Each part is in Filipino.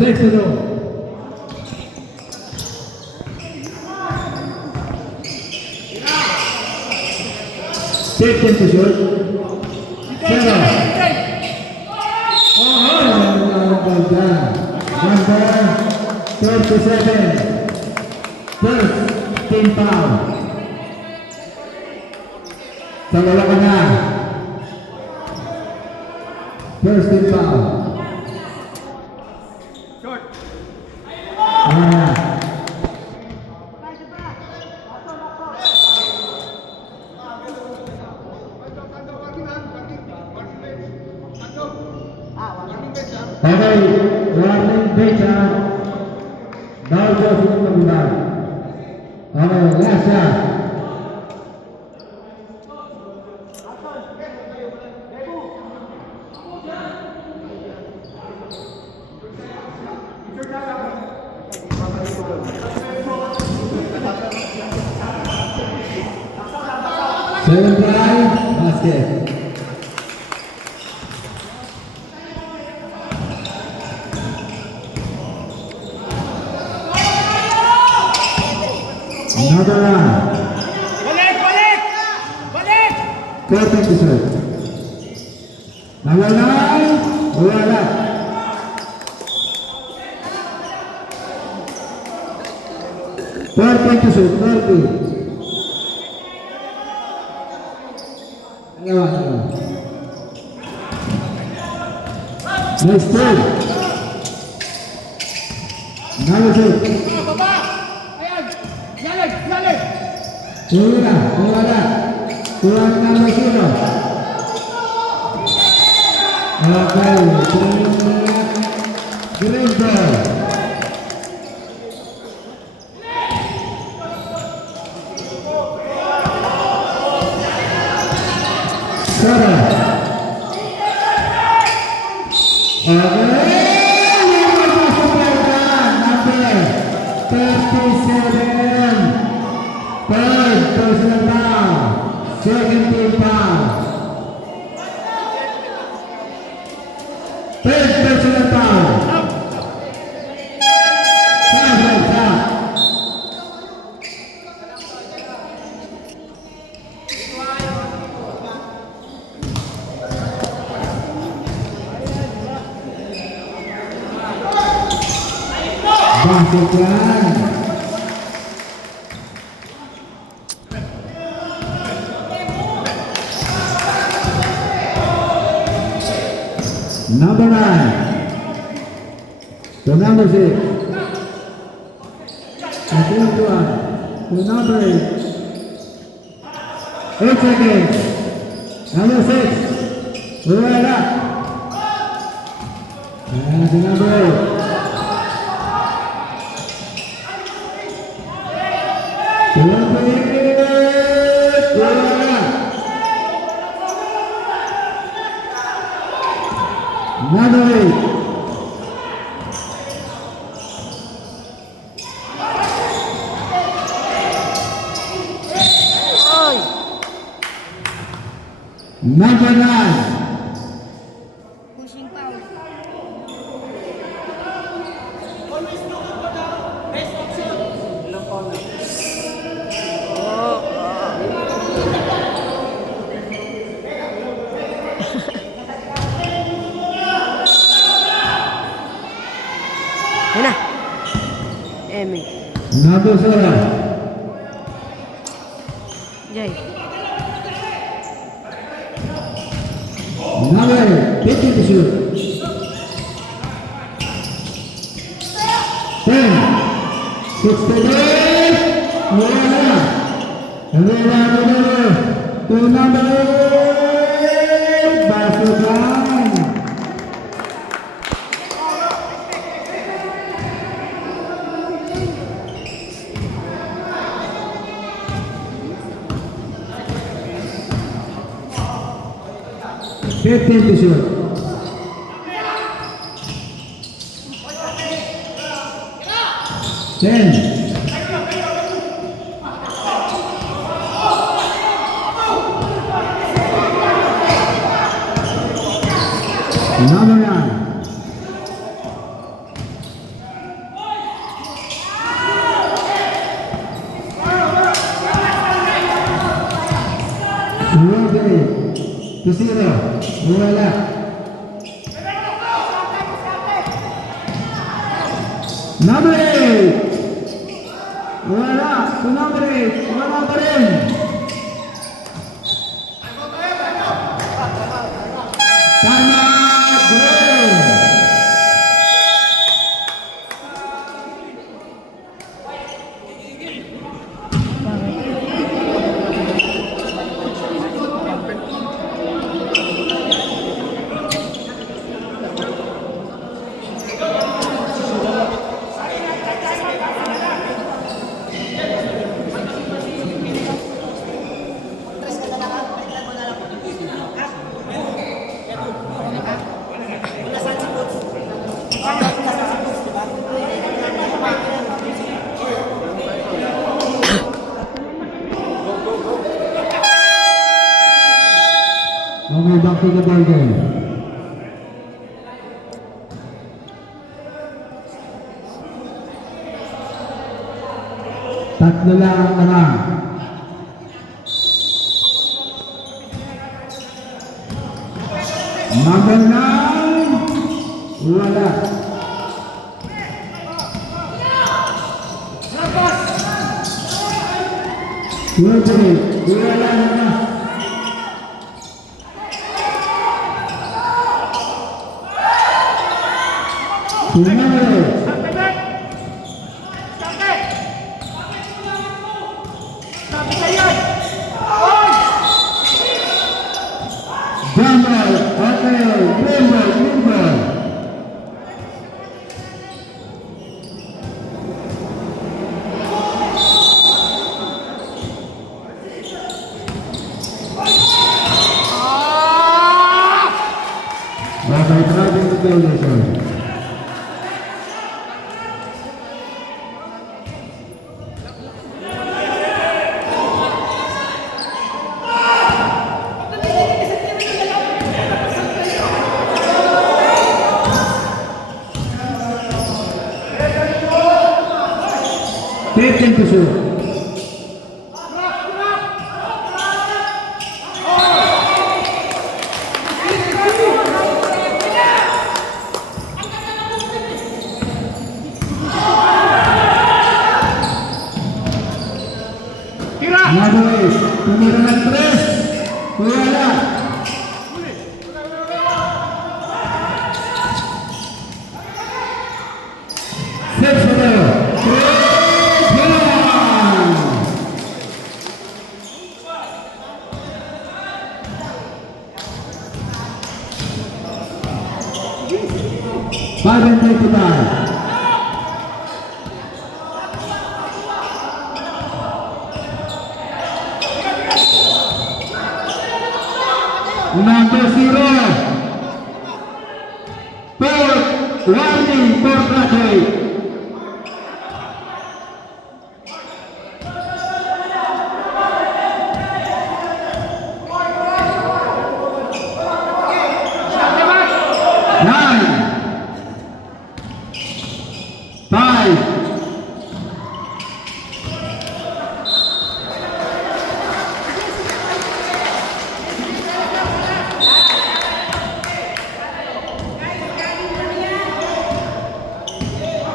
Sexto. 15 to shoot. 0. Number 37. First team foul. Dalawa ka na. First team foul. Short. Okay, warning bench ha. Bawal po sila magbibag. Okay, last shot. Seven drive, basket. Another one. Balik! 14 to shoot. Number 9, wala. To shoot, 30. Dalawa. Next play. Number 6. Baba! Ayan! Yalig! Wala. Kurang number 0. Okay, green ball. Seven. Third personal foul. Second team foul. Third personal foul. Foul. Basket yan. Number 9 to number 6. Again to number 8. 8 seconds. Number 6. Wala. And to number 8. To number 8. Wala. Number 8. Number 9. Pushing foul. Yun na. Emi. Number 7. Jay. Number 50 to shoot. 10. 68. Wala. Wala. To number 8. Basket line. Fifteen to shoot. 10. Number 9. 2-0. Wala. Number 8. Wala. So number 8. Wala pa rin. Tama. Goal. Okay, back to the ball game. Tatlo lang ang tarang. Number 9. Wala. Wala na. Jamal, okay, Limber. Okay, driving the violation. Taken to shoot. Naboy, tumira ng 3. Wala. Six to go. 5-25. Number 0. Fourth warning for graduate.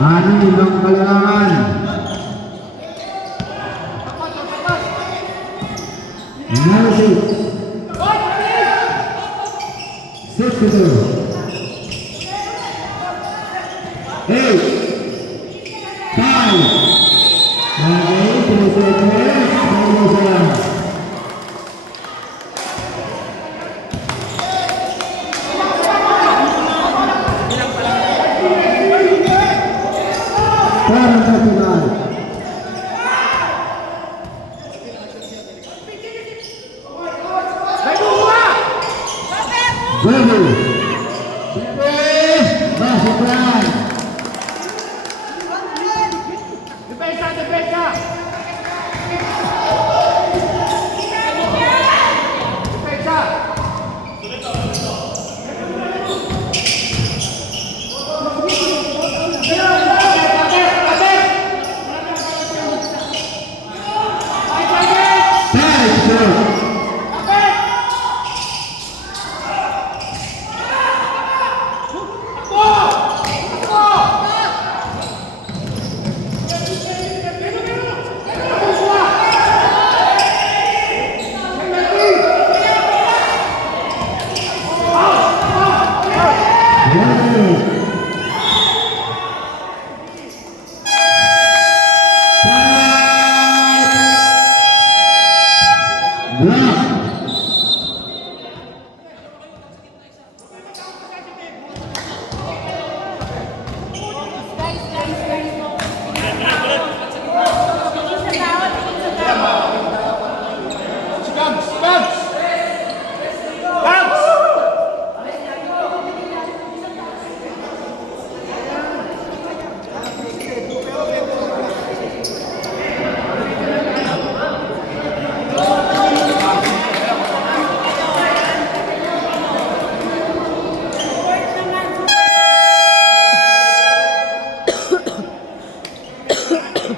Ani ng kailangan. Nancy. 62. 8. 5. Okay, 2 seconds. Follow saya.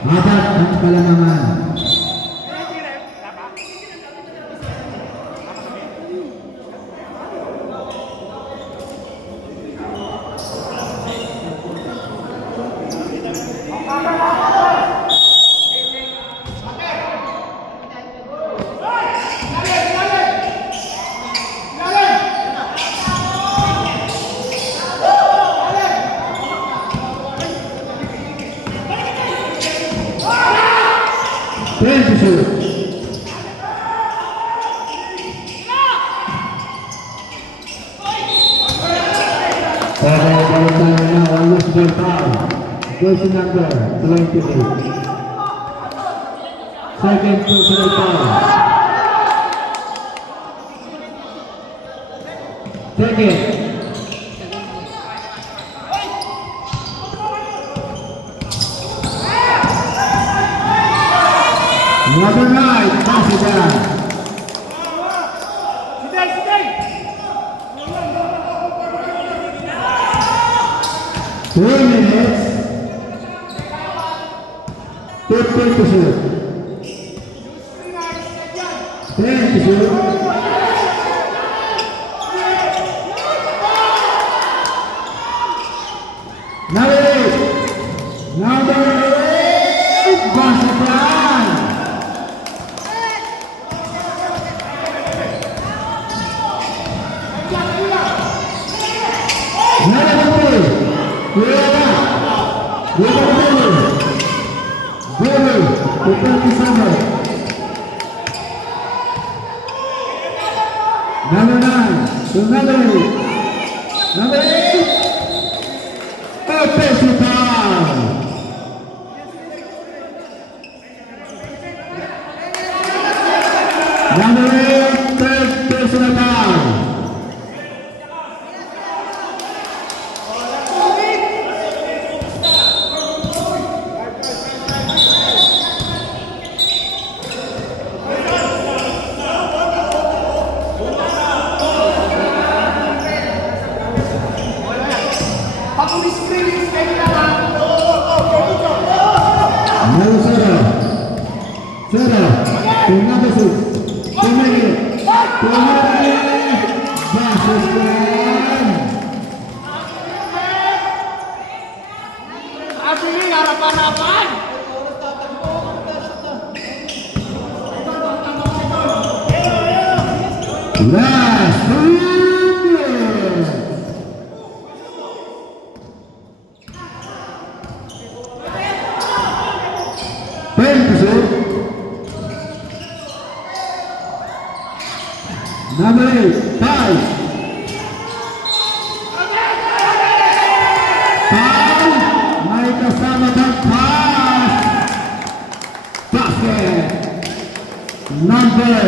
Apat ang kalamangan. Twenty shoot. Okay, balik tayo na. One loose ball foul. Jersey number 28. Second personal foul. Second. Number 9, pass it down. Sidel, Sidel! 2 minutes. 15 to shoot. 10 to shoot. Number 8. Number 8, pass it down. Number 9, to number 8. Number 8, offensive foul. Number 8, third personal foul. Pag umiscreening kayo na lang. No zero. Zero. To number 6. 2 minutes. 2 minutes. Versus one. Sabi niyo, harapan-harapan. Last 2 minutes. Number 8, 5. May kasama ng pass. Basket. Number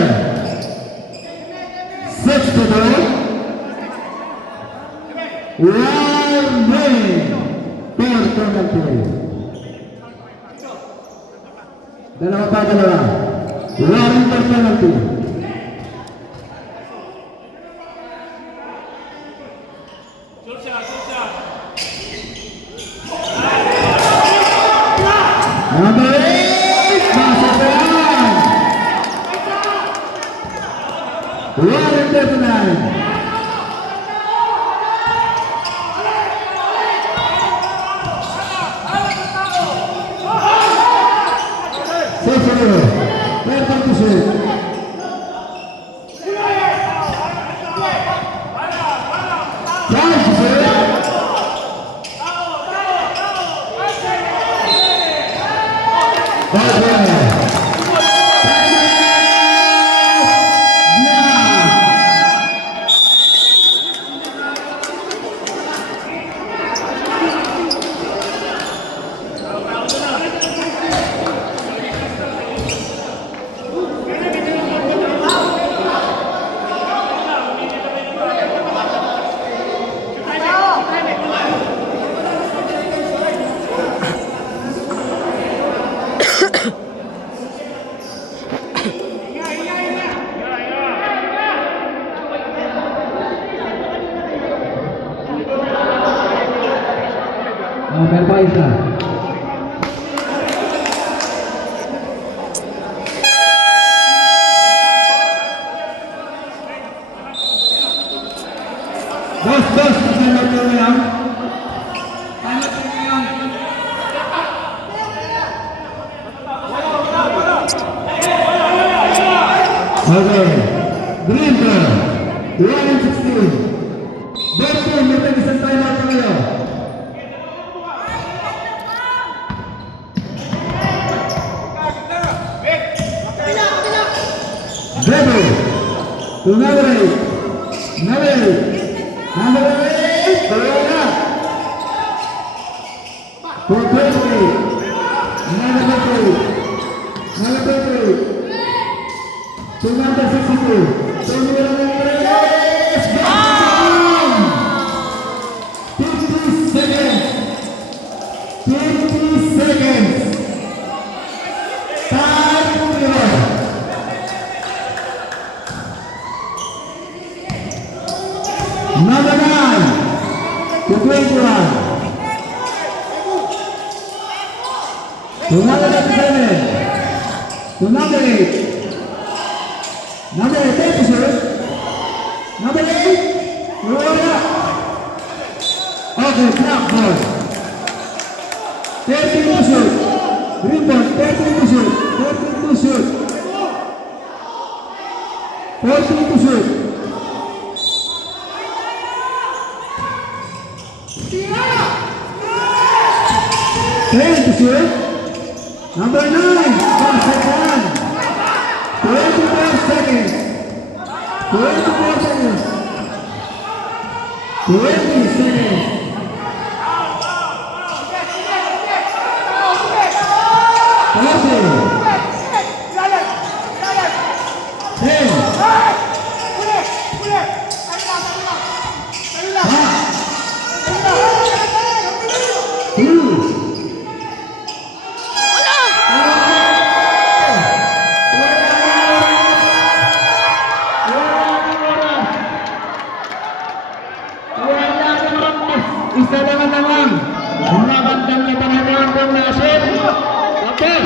6 to go. One minute. Per penalty. Dalawa pa, dalawa. One per penalty. Number 8, Masapan. 139. Meron pa isa. Okay. Green ball. 1 and 16. Both team, may tag-isang timeout pa kayo. Bebo. To number 8. Number 8. Number 8. Wala. For 28. Number 28. Number 28. To number 62. To number 8. 50 seconds. 50 seconds. Time zero. Number 9 to 21. To number 7. To number 8. Number 8, thank you, sir. Number 8. Wala. Okay, black ball. 13 to shoot. Green ball, 13 to shoot. 13 to shoot. 14 to shoot. 10 to shoot. Number 9, second. 24 seconds. 24 seconds. 20 seconds. 10. Isa lang ang naman. Mga bandang na panahon kong nasin. Okay.